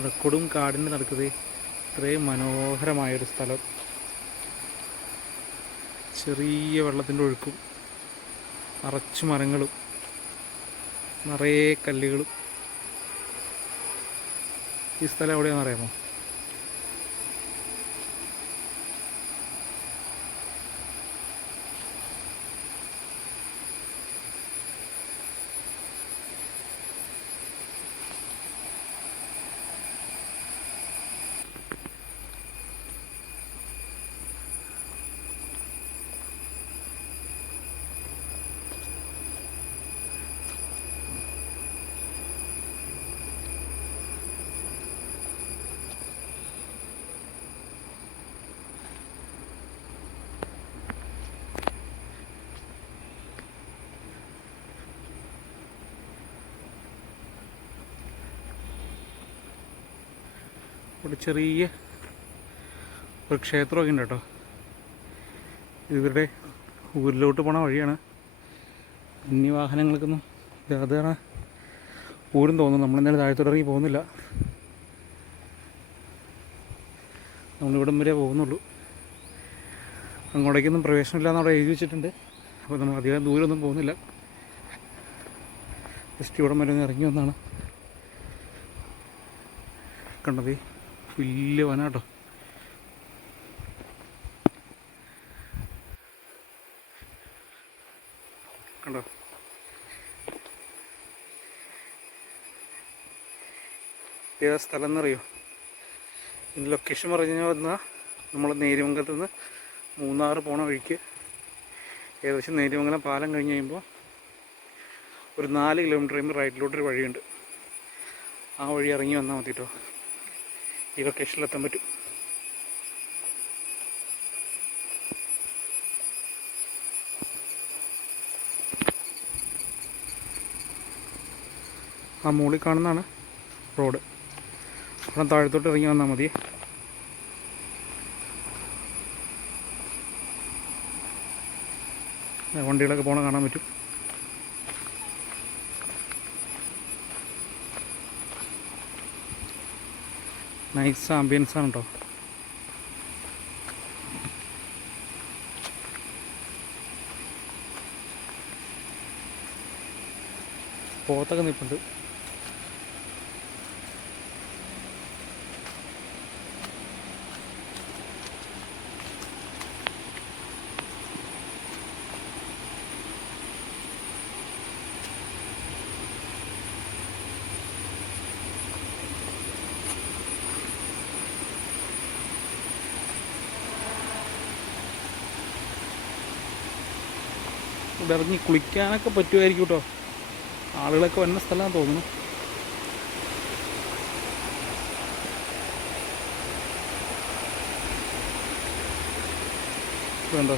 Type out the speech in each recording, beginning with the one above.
കൊടും കാടിന്റെ നടക്കുന്നത് ഇത്രയും മനോഹരമായൊരു സ്ഥലം. ചെറിയ വെള്ളത്തിന്റെ ഒഴുക്കും നിറച്ചു മരങ്ങളും നിറയെ കല്ലുകളും. ഈ സ്ഥലം എവിടെയാണെന്ന് അറിയാമോ? ഇവിടെ ചെറിയ ഒരു ക്ഷേത്രമൊക്കെ ഉണ്ട് കേട്ടോ. ഇവരുടെ ഊരിലോട്ട് പോണ വഴിയാണ്. അന്യവാഹനങ്ങൾക്കൊന്നും യാതൊരു ഊരും തോന്നുന്നു നമ്മളിന്നലെ താഴത്തോട്ട് ഇറങ്ങി പോകുന്നില്ല. നമ്മളിവിടം വരെ പോകുന്നുള്ളൂ. അങ്ങോട്ടേക്കൊന്നും പ്രവേശനമില്ല എന്ന് അവിടെ എഴുതി വെച്ചിട്ടുണ്ട്. അപ്പോൾ നമ്മൾ അധികം ദൂരമൊന്നും പോകുന്നില്ല. ജസ്റ്റ് ഇവിടം വരെ ഒന്ന് ഇറങ്ങി വന്നാണ് കണ്ടത് വലിയ വനാട്ടോ കണ്ടോ? ഏതാ സ്ഥലം എന്നറിയോ ഇതിന്റെ ലൊക്കേഷൻ പറഞ്ഞു വന്നാൽ നമ്മൾ നേരിമംഗലത്ത് നിന്ന് മൂന്നാർ പോണ വഴിക്ക്. ഏകദേശം നേരിമംഗലം പാലം കഴിഞ്ഞ് കഴിയുമ്പോൾ ഒരു നാല് കിലോമീറ്റർ കഴിയുമ്പോൾ റൈറ്റിലോട്ടൊരു വഴിയുണ്ട്. ആ വഴി ഇറങ്ങി വന്നാൽ മതി കേട്ടോ ഈ ലൊക്കേഷനിലെത്താൻ പറ്റും. ആ മുകളിൽ കാണുന്നതാണ് റോഡ്. അവിടെ താഴത്തോട്ട് ഇറങ്ങി വന്നാൽ മതി. വണ്ടികളൊക്കെ പോകണം കാണാൻ പറ്റും. നൈസ് ആംബിയൻസ് ആണ് കേട്ടോ പോത്തൊക്കെ നിൽപ്പുണ്ട് ഇവിടെ ഇറങ്ങി കുളിക്കാനൊക്കെ പറ്റുമായിരിക്കും കേട്ടോ ആളുകളൊക്കെ വരുന്ന സ്ഥലമാണെന്ന് തോന്നുന്നു. വേണ്ടോ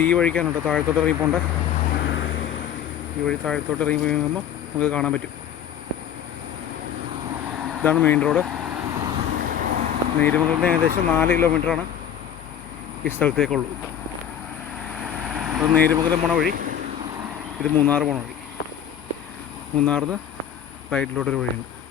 ഈ വഴിക്കാണ് കേട്ടോ താഴത്തോട്ട് ഇറങ്ങി പോണ്ടേ. ഈ വഴി താഴത്തോട്ട് ഇറങ്ങി പോകുമ്പോൾ നമുക്ക് കാണാൻ പറ്റും. ഇതാണ് മെയിൻ റോഡ് നേരുമംഗലത്തിന് ഏകദേശം നാല് കിലോമീറ്ററാണ് ഈ സ്ഥലത്തേക്കുള്ളൂ. അത് നേരുമുകലം പോണ വഴി ഇത് മൂന്നാർ പോണ വഴി. മൂന്നാറിന്ന് റൈറ്റിലോട്ടൊരു വഴിയുണ്ട്.